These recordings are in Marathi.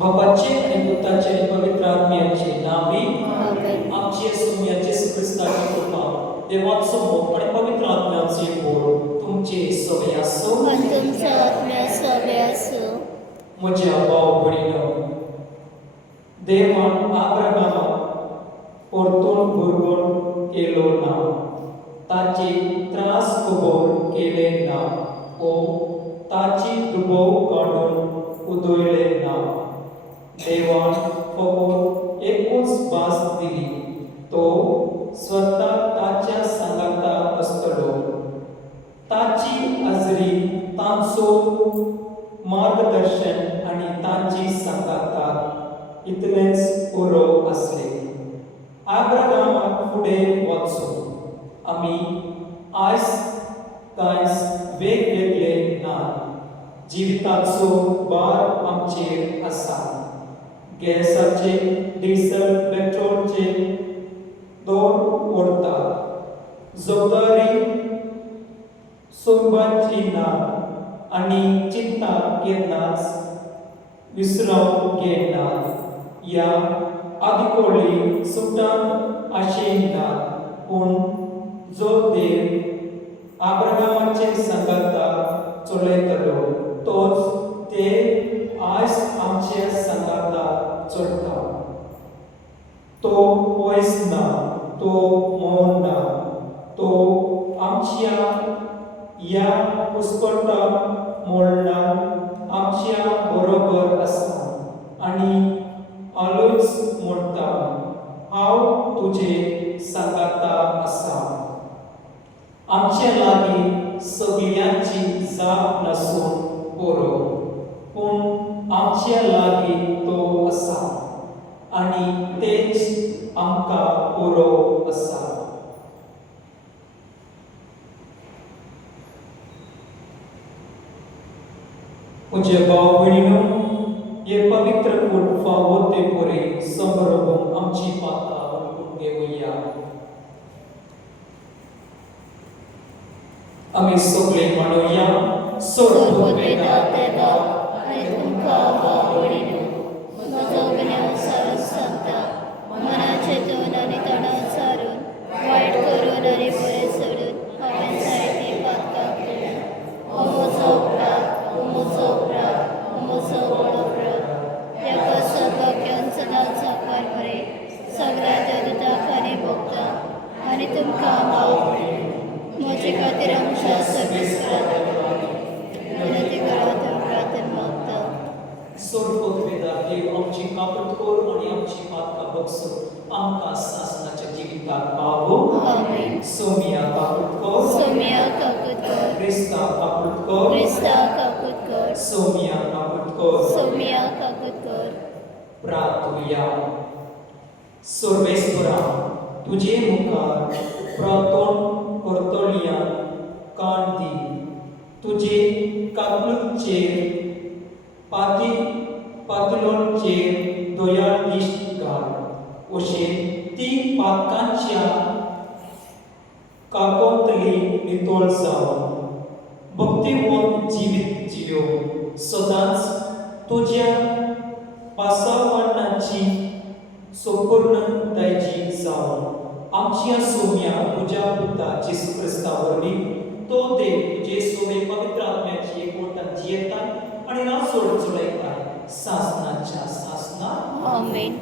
बापाचे आणि पुत्राचे आणि पवित्र आत्म्याचे नावे आमचे येशू ख्रिस्ताची कृपा देवाचा मोह आणि पवित्र आत्म्याचे बोल तुमचे सगळे असो आणि तुमच्या आत्म्या सगळे असो. म्हज्या भाव भयणीनो, देवान आब्राहामा परतून भुरगण केलो ना, ताचे त्रास कबूल केले ना, ओ ताची दुबव काढून उदयले ना. देवान फकत एकूच भास दिली, तो स्वता ताच्या संगाता असतलो. ताची हाजरी तांचो मार्गदर्शन आणि तांची संगाता इतलेंच पुरो असले. आब्राहामाक फुडें वचून आमी आयज कांयच वेगवेगळे ना. जिविताचो भार आमचेर आसा. गॅसाचे, डिझेल, पेट्रोलचे दर वाडतात. जबाबदारी सोडपाची ना आनी चिंता केन्नाच विसरावंक घेयना. ह्या आदिकोळी सुटान आशेना, पूण जो देव आब्राहामाचे संगाता चलयतलो तोच ते आयज आमचे संगाता चलता. तो पयस ना, तो मौन ना, तो आमच्या या पुस्तकात मोडणार आमच्या बरोबर आसा आणि आलोच म्हणटा हांव तुझे सांगाता आसा आमच्या लागीं सगळ्यांची जाप नसून पोरो पूण आमच्या लागीं तो आसा आणि तेच आमकां पुरो आसा म्हजे भाव भयणीनो हे पवित्र कूट फावो ते परे संभ्रमून आमची पातां उलटून घेवया आमी सगळे म्हणूया सोडून वेदा देवा आनी तुमकां भावडीनो म्हजो गुन्यांव सारून सांगता मनाचे दोन आनी तणाव सारून वायट करून आनी बरें सोडून हांवें जायती पातकां केल्या हो म्हजो अपराध हो म्हजो अपराध हो म्हजो व्हड अपराध देवा सगळ्याक घेवन सदांच आकार बरे सगळ्या देवदूतांक आनी भक्तांक आनी तुमकां भावडीनो म्हजे खातीर आमच्या सर्वेस्पराक विनंती करात प्रार्थना मागता सोडून वेदा देव आमची कापत कोर आणि आमची पातकां बगसून आमकां सासणाच्या जिविताक पावो आमेन सोमिया कापत कोर सोमिया काकूत कर क्रिस्ता कापत कोर क्रिस्ता काकूत कर सोमिया कापत कोर सोमिया काकूत कर प्रार्थुया सर्वेस्परा तुझे मुखार प्रार्थना करतलिया कान दी तुझे काकलुचेर पातिलोंचेर दोयाळ दिश्ट घाल अशें ती पातकांच्या काकोंतली नितळ जावन भक्तिवंत जिवीत जियो सदांच तुज्या पासावानाची संपूर्णतायेची जावन आमच्या सोम्या तुझ्या पुता जेसू क्रिस्ता वरवीं तो देव तुझे सोमे पवित्र आत्म्याची एकवटान जियेता आणि ना सोड चुडयता सासनाच्या सासना आमेन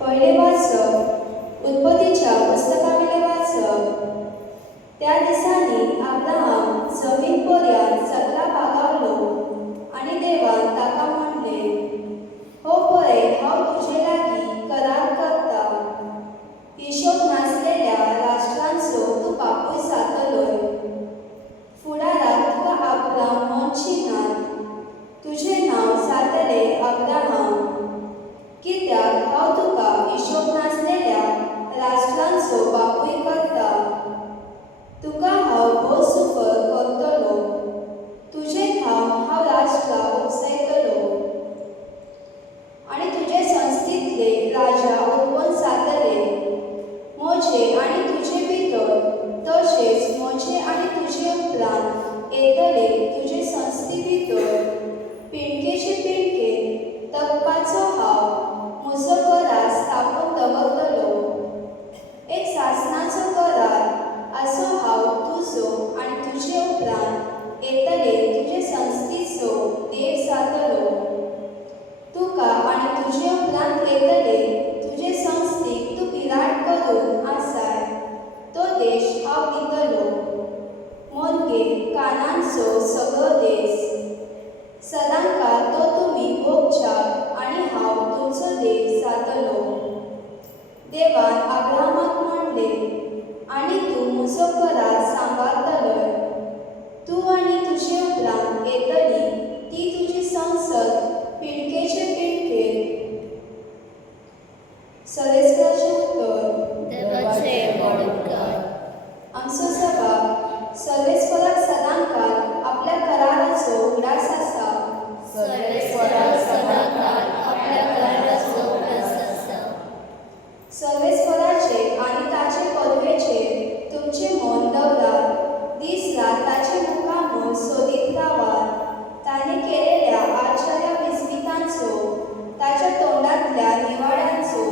पहिले वाचप उत्पत्तीच्या पुस्तकावेले वाचप त्या दिसांनी अब्राहम जमीन पर्यंत सगळा पागावलो आणि देवान ताका म्हणले हो पळय हांव तुजे लागीं करार करता हिशोब नासलेल्या राष्ट्रांचो तूं बापूय जातलोय फुडाराक तुका अब्राम म्हणचिनात तुझे नांव जातले अब्राहम कित्याक हांव तुका हिशोब नासलेल्या राष्ट्रांचो बापूय करता तुका हांव भोव सुखर करतलो तुजे थाम हांव राष्ट्रां उकसयतलो आनी तुजे संस्थितले राजा उत्पन्न जातले म्हजे आनी तुजे भितर तशेंच म्हजे आनी तुजे उपरांत येतले तुजे संस्थी भितर पिणकेचे पिणके तगपाचो हांव म्हजो करार स्थापून दवरतलो एक शासनाचो करार असो हांव तुजो आनी तुजे उपरांत येतले तुजे संस्थीचो देव जातलो तुका आनी तुजे उपरांत येतले तुजे संस्थीक तूं पिराट करून आसाय तो देश हांव दितलो मोनगे कानांचो सगळो देश सदांकाळ तो तुमी भोगच्यात आनी हांव तुमचो देव जातलो देवान अब्राहमाक म्हणले आनी तूं म्हजो करार सांबाळतलोय तूं आनी तुजे उपरांत येतली ती तुजी संसद पिणकेचे पिणके सर्वेस्पराचें उत्तर देवाचे व्हड उपकार आमचो सभा सर्वेस्पराक सदांकाळ आपल्या कराराचो उगडास आसा सर्वेस्पराक सदांकाळ आपल्या कराराचो उगडास आसा सर्वेस्पराचे आनी ताचे पदवेचेर तुमचे मन दवरात दीस रात ताचे मुखार सोदीत रावात ताणे केलेल्या आश्चर्य विस्मितांचो ताच्या तोंडांतल्या निवाड्यांचो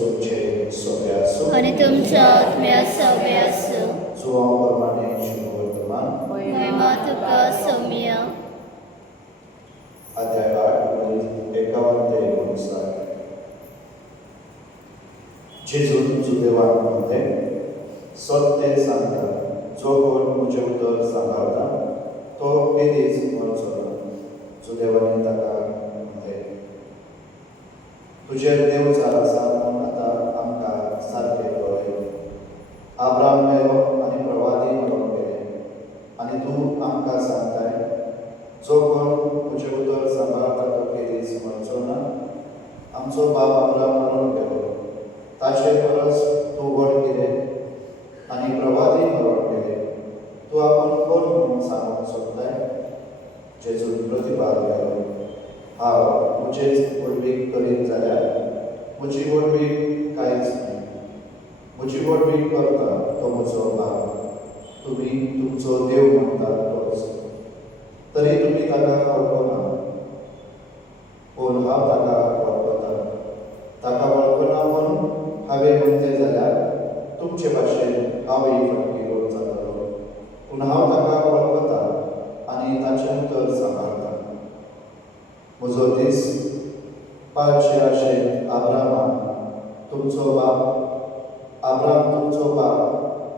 तुमचे सोबे आसूं आनी तुमच्या आत्म्या सवे आसूं. जुवां प्रमाणे शुभ वर्तमान महिमा तुका सौम्या. अध्याय 8 51 एकोणसाठ. जेजून जुदेवान म्हणलें, सत्य सांगता, जो कोण म्हजें उतर सांबाळटा तो केदीच मरचो ना. जुदेवानी ताका म्हणलें, तुजेर देव जाला सांगून आतां आमकां सारकें कळय. आब्राम मेलो आनी प्रवादी मरून गेले, आनी तूं आमकां सांगताय, जो कोण म्हजें उतर सांबाळटा तो केदीच मरचो ना. आमचो बाप आब्राम मरून गेलो, ताचे परस तूं व्हड कितें? आनी प्रवादी मरून गेले, तूं आपूण कोण म्हणून सांगूंक सोदताय? जेजून प्रतिबाद केलो, हांव म्हजेच वडवीक करीत जाल्यार म्हजी वडवीक कांयच न्ही. म्हजी वडवीक करता तो म्हजो बाप, तुमी तुमचो देव म्हणटात तोच. तरी तुमी ताका वळखना, पूण हांव ताका वळखता. ताका वळखना म्हूण हांवें म्हणलें जाल्यार तुमचे भाशेन हांवूय फटकी जातालो. पूण हांव ताका वळखता आनी ताचें उतर सांबाळटा. म्हजो दीस पांचशे आशेन आब्रामान तुमचो बाप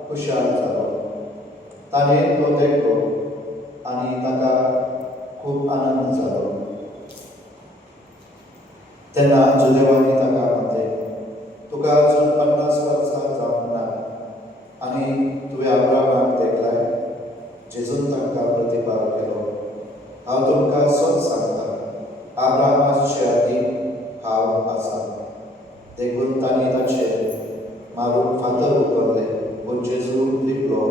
खुशाल जालो. ताणें तो देखलो आनी ताका खूब आनंद जालो. तेन्ना जुदेवानी ताका म्हणलें, तुका अजून 50 वर्सां जावंक ना आनी तुवें आब्रामाक देखलाय? जेजून तांकां प्रतिबाद केलो, हांव तुमकां सत सांगता, आब्रामाचे आदीं हांव आसां. देखून तांणी ताचेर मारून फातर उखल्ले, पूण जेजू लिपलो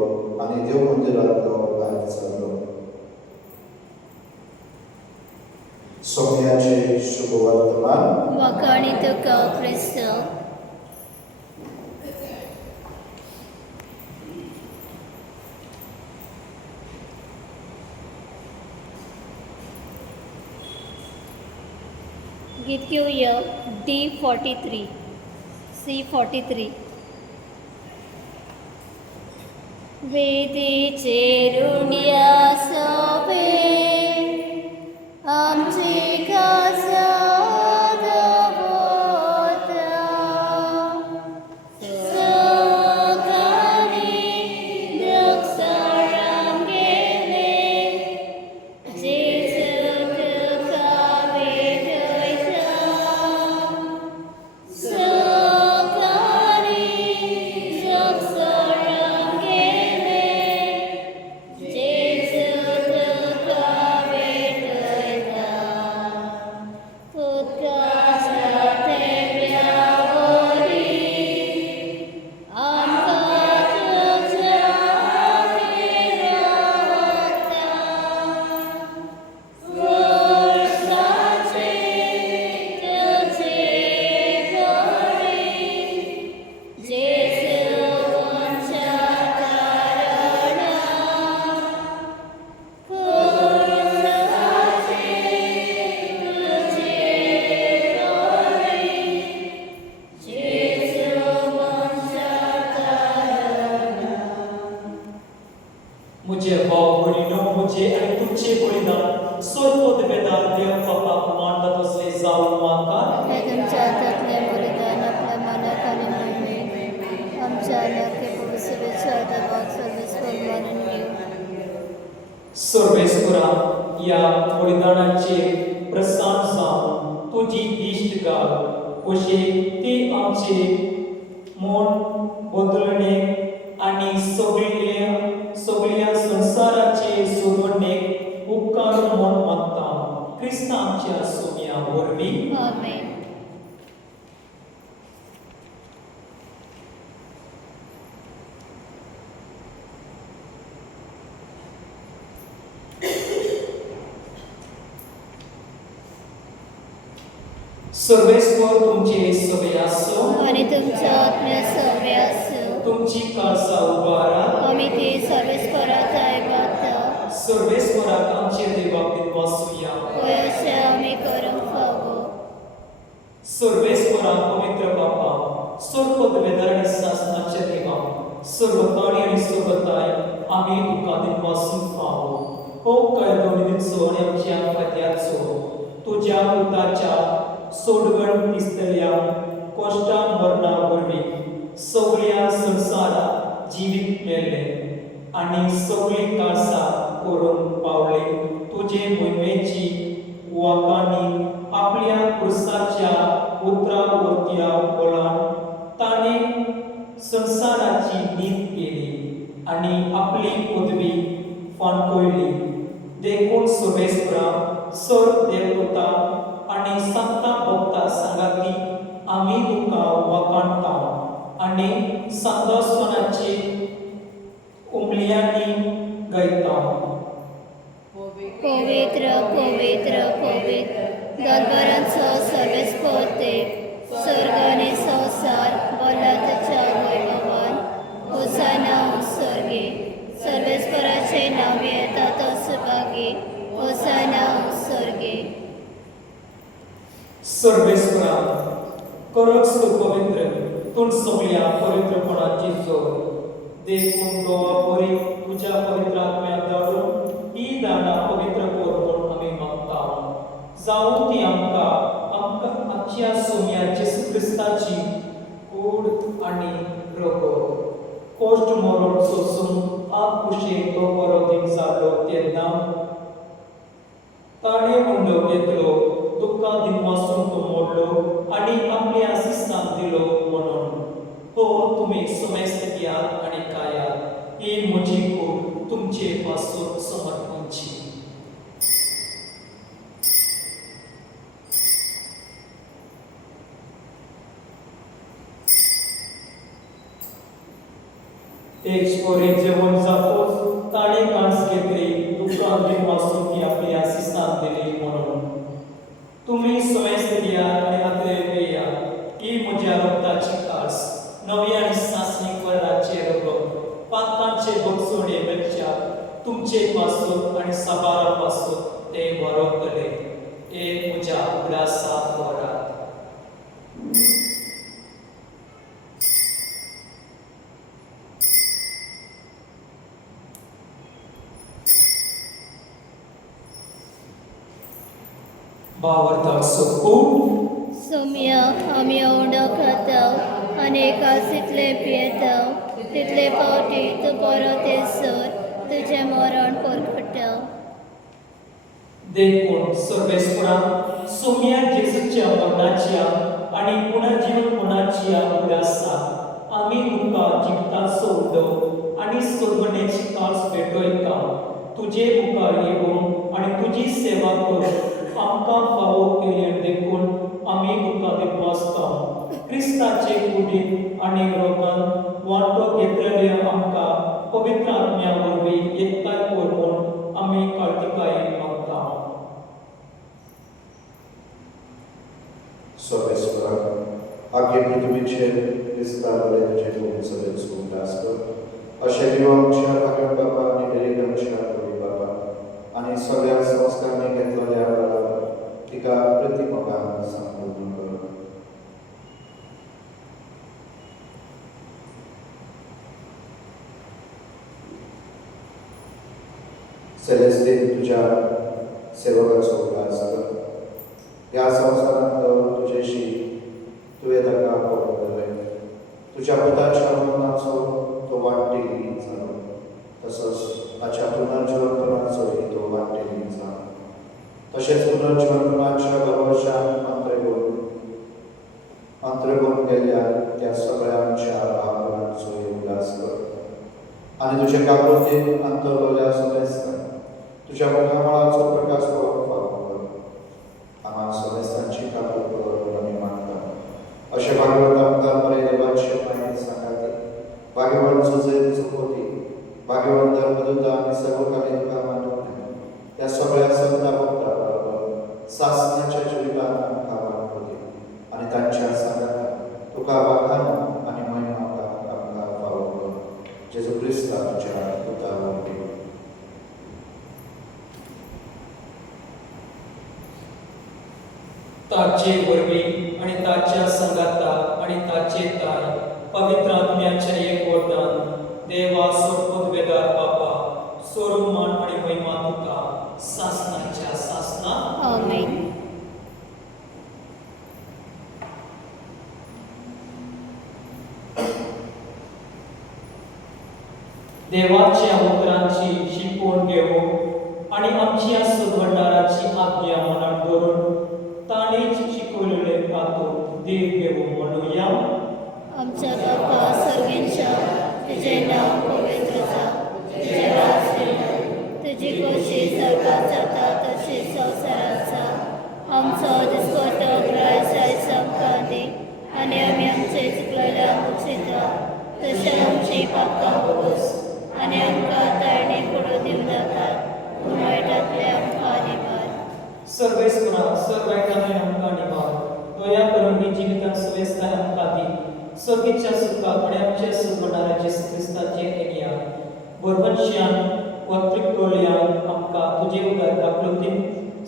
आनी देव मंदिरांतलो भायर सरलो. सोम्याचे शुभ वर्तमान. वखाणी तुका क्रिस्त. गीत घेऊया D43 C43. वेदीचेर उडया सोबे आमची कासा दवरता. सकाळी द्राक्षाराम गेले, जेजू तुका भेटयता. सकाळी द्राक्षाराम गेले, जेजू तुका भेटयता. उदकाच्या तेंब्यावरी आमकां तुज्या रावता. वर्साचे तुजे बळी, जेजू आमच्या कारणां. वर्साचे तुजे बळी, जेजू आमच्या कारणां. मुझे भाव भयणीनो, मुझे आणि तुमचे बलिदान स्वर्गोत बेदार देव बापाक मांडत असले जाऊन माका हे तुमच्या हातातले बलिदान आपल्या मनात आणि म्हणणे आमच्या नरके पवित्र दबाग सर्वेस्वर मानून घेऊ. सर्वेस्परा या बलिदानाचे प्रस्थान जावन तुझी इष्ट घाल, कशे ते आमचे मन बदलणे आणि सगळ्या संसाराचे सोडवणेक उपकार म्हूण मागता. क्रिस्त आमच्या सोम्या वरवीं आमेन. सर्वेस्वर तुमचे सवय आसो, आणि तुमच्या आत्म्या सवे आसूं. तुमची काळसा उबारा. आमी ती सर्वेस्परात आयबाता. सर्वेस्वराक आमचे देवाक दिनवासुया. पळय अशें आमी करूंक फावो. सर्वेस्वरा पवित्र बापा, सर्व पदवेदार आणि शासनाचे देवा सर्व ताणी आणि सर्वताय आम्ही तुका दिनपासून पावो हो काय दोन्हीचो आणि आमच्या फायद्याचो तुझ्या पुताच्या सोडवण दिसतल्या कोष्टा मरणा वरवी सगळ्या संसारात जीवित मेळले आणि सगळी काळसा करून पावले तुझे मोहिमेची वाकांनी आपल्या पुरुषाच्या उतरावरत्या बोलान ताने संसाराची नीत केली आणि आपली पदवी फांकवली देखून सर्वेस्परा सर देवता आणि संता भक्ता सांगाती आम्ही तुका वाकाणता आणि संदर्शनाची उमलियांनी गायता पवित्र पवित्र पवित्र दरबारांचो सर्वेस्पोते स्वर्ग आणि संसार बलातच्या वैभवान होसाना उत्सर्गे सर्वेस्पराचे नाव येता तो सुभागे होसाना उत्सर्गे सर्वेस्परा करक्स पवित्र तुण सगळ्या पवित्रपणाची जोड देखून गोवा बरी तुझ्या पवित्र आत्म्यात धाडून ही दाना पवित्र करून आम्ही मागता जाऊन ती आमका आमच्या सोम्या जेसू ख्रिस्ताची कूड आणि रगत कोष्ट मरण सोसून आप कुशेक तो बरो दिन जालो तेन्ना ताणे मुंडो घेतलो दुःखा दिनवासून तो मोडलो आणि आपल्या आशिस्तान दिलो म्हणून हो तुम्ही समेस्त घ्यात आणि कायात ही म्हजी कूड तुमचे पासून समर्पणची तेच पोरे जेवण जातोच ताणे कांस घेतली दुःखा दिनवासून ती आपल्या आशिस्तान दिली म्हणून तुम्ही समेस्त घ्यात आणि हातले पेया ही म्हज्या रक्ताची कास नवी आणि सासणी वराचे रगत पातकांचे बगसोडे वेच्या तुमचे पासून आणि सबारा पासून ते वरतले हे म्हज्या उडासा वरात बावरता सोपून सोम्या आम्ही ओंडो खाताव आणि एकाच तितले पियेताव तितले पावटी तू परत येसर तुझे मरण परखटाव देखून सर्वेस्परा सोम्या जेसूच्या मरणाच्या आणि पुनर्जीवनाच्या उदासा आम्ही तुका जिवताचो उडो आणि सोडवण्याची कास भेटोयता तुझे मुखार येऊन आणि तुझी सेवा करून आमकां फावो केले देखून आम्ही तुका दिवपासता क्रिस्ताचे कुडीत आणि रोगान वांटो घेतलेले आमकां पवित्र आत्म्या वरवीं एकठांय करून आम्ही कार्तिकायेक मागता सर्वेस्परा आगे पृथ्वीचे विस्तारले तुझे खूप सगळे सुंदर असतात अशे दिव आमच्या भाग्य बाबा आणि डेरेक आमच्या कवी बाबा आणि सगळ्या संस्कारांनी घेतलेल्या बरोबर तिका प्रतिमोगान संपूर्ण कर सेलेस्टीन तुझ्या सेवकाचो उल्हास कर ह्या संसारांत तुझ्याशी तुवें ताका पळयतले तुझ्या पुताच्या मरणाचो तो वांटेली जालो तसोच ताच्या पुनर्जीवनपणाचोय तो वांटेली जालो तशेंच पुनर्जीवनपणाच्या भरवशान अंतरगोन गेल्ल्या त्या सगळ्या आमच्या भावनांचोय उल्हास कर आणि तुझे काकुळतेन अंतरवल्या समेस्तांक तुझ्या मुखामळाचो प्रकाश पळोवंक फावो कर आम्हा समेस्तांची काकूळ कर आमी मागता अशें भागवत आमकां बरे देवाचे मागीर सांगाते भाग्यवान सुजय चुकोती भाग्यवान धर्मदूता आनी सर्वकालीन तुका मानून त्या सगळ्या संता भक्ता बरोबर सासणाच्या जिवितांत आमकां वांटोती आनी तांच्या सांगाता तुका वाखाण आनी महिमा आमकां फावो कर जेजू क्रिस्ता तुझ्या पुता वरवीं ताचे वरवीं आणि ताच्या संगाता आणि ताचे ताय पवित्र आत्म्याचे एक वरदान देवा सोपदवेदार बापा सोरुमान आणि महिमा तुका सासनाच्या सासना आमेन. देवाच्या उतरांची शिकवण घेवून आणि आमची सुभंडाराची आज्ञा मनात धरून ताणेच शिकवलेले पातो देव घेवून म्हणूया. आमच्या बापा सर्वेंच्या तुझे नाव पवित्र जा, तुझे राज येईल, तुझी कोशी स्वर्गात जाता तशी संवसारात जा. आमचो दिसपट्टो ग्रासायचो आमकां दी आनी आमी आमचे चुकलेल्या मुक्षिता तशें आमची पापां भोगूस आनी आमकां ताळणी पडूं दिवं नाका पूण वायटांतले आमकां निवार. सर्वेस्वरा सर्वैकाने आमकां निवार दया करून ही जिवितांत सुवेस्ताय आमकां दी. सगळीच्या सुखाक आणि आमच्या सुभंडाराचे क्रिस्ताचे एनिया बरवंशान वा त्रिकोलयान आमकां तुजे उदर दाखलोतीन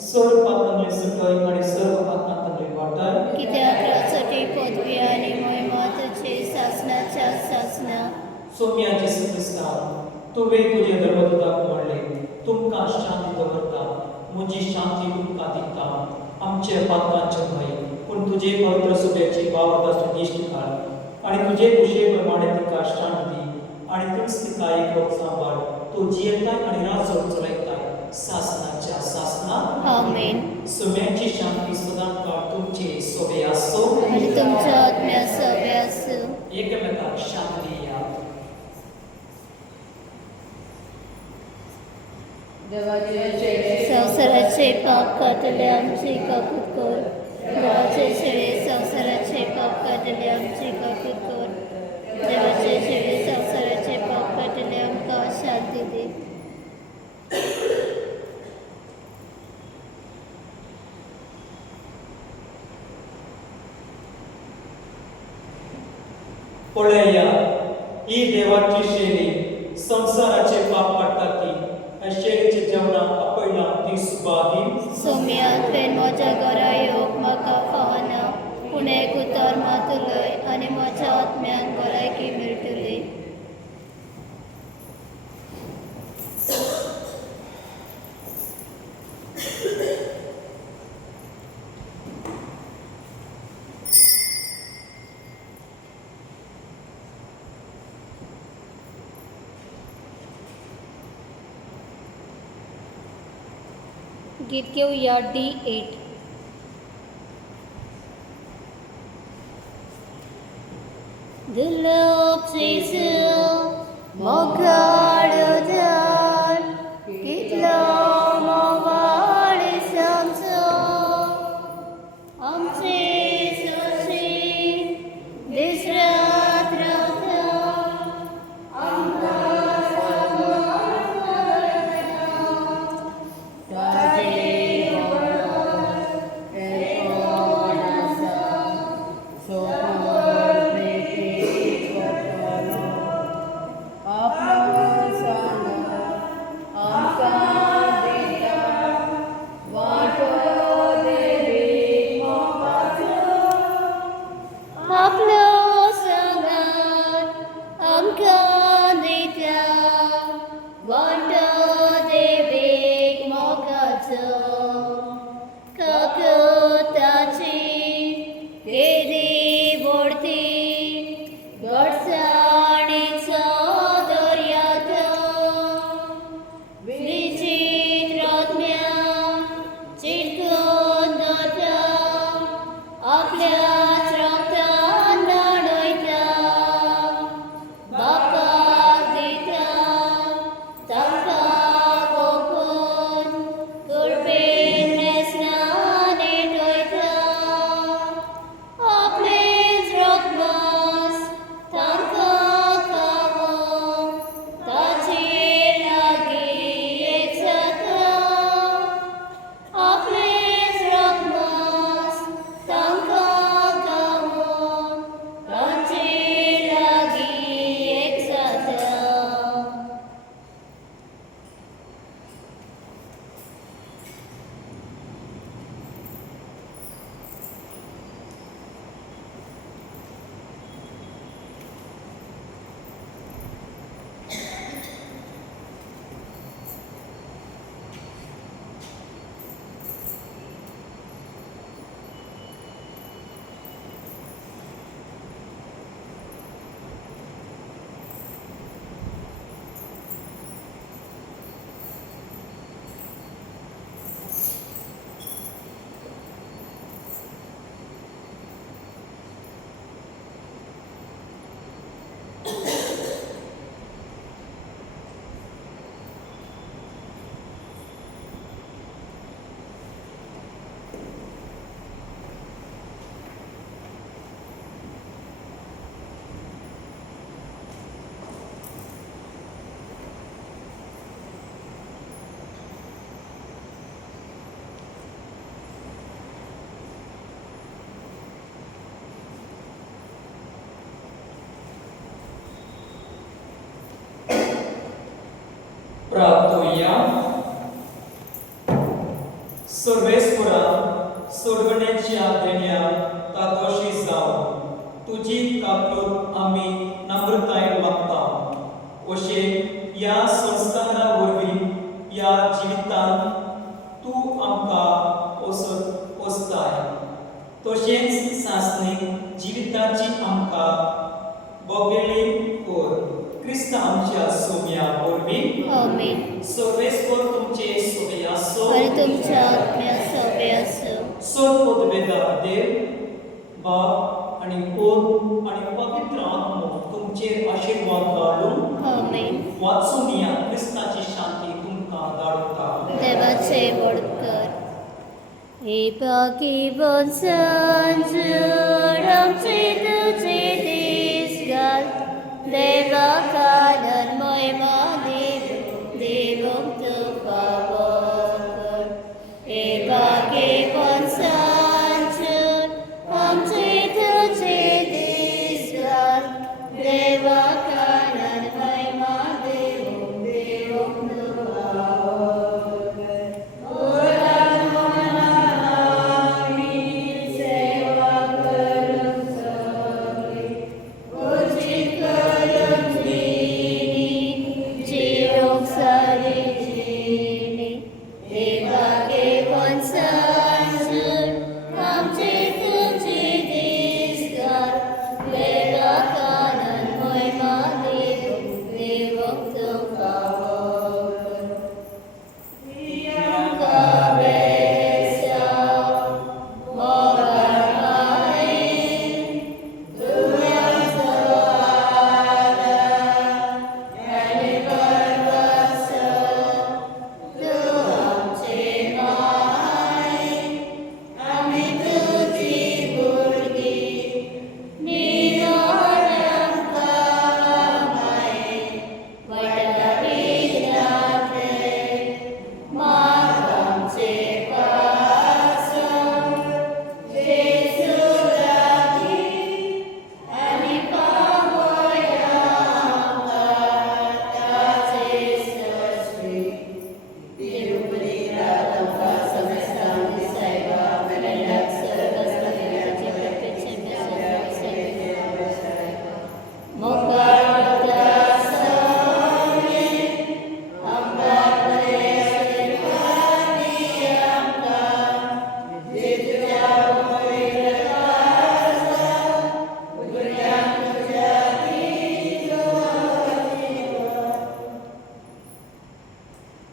सर्व पातांतले सकय आणि सर्व पातांतले वाटाय. कित्याक राजवटी पदवी आनी महिमा तुजे सासनाच्या सासना. सोम्याचे क्रिस्ता तुवें तुजे धर्मदूताक म्हणले तुमकां शांती दवरता म्हजी शांती तुमकां दिता. आमचे पातकांचे न्हय पूण तुजे पवित्र सुबेची बावताची दिश्ट घाल आनी तुजे कुशे प्रमाणे तिका शांती आनी तुळस तिका एक वक्त सांबाळ. तूं जियेताय आनी राजो चलयताय सासनाच्या सासना. आमेन. सुम्याची शांती सदां काळ तुमचे सोबे आसो आनी तुमच्या आत्म्या सवे आसूं. एकमेकाक शांती दिया. संवसाराचे पाप कातले आमची काकूत कर. देवाचे शेळे संवसाराचे पाप कातले आमची काकूत कर. देवाचे शेळे संवसाराचे पाप कातले आमकां शांती दी. पळया ही देवाची शेळी संसाराचे पाप काडटा ती. ह्या शेळीचे जेवणा आपयला ती सुबादी. सोम्या तुवें म्हज्या घरा येवंक म्हाका फावना पूण एक उतर मातुलय आनी म्हज्या आत्म्यान भलायकी मेळटली. गीत घेऊया D8. Dulop Jesu Mogadodan Kitlo Mawali Samso Amse Sosi Disrat Rata Amka Apa प्रार्थोया. सर्वेस्परा सोडवण्याच्या देण्या तातोशी जावं तुझी काकूर आम्ही नम्रतायेन मागता. अशे या संस्कारा वरवीं या जिवितांत तूं आमकां ओसताय. तशेंच सासणीक जिविताची आमकां बोगेळी कर. क्रिस्त आमच्या सोम्या वरवीं आमेन. सर्वेस्पर तुमचे सोबे आसो आणि तुमच्या आत्म्या सोबे असो. सोड वेदा देव बाप आणि कोण आणि पवित्र आत्मा तुमचे आशीर्वाद घालून आमेन. वाचून या क्रिस्ताची शांती तुमकां धाडटा. देवाचे बडकर हे पाकी सांजूर आमचे तुझे दीस घाल. देवा कानन महिमा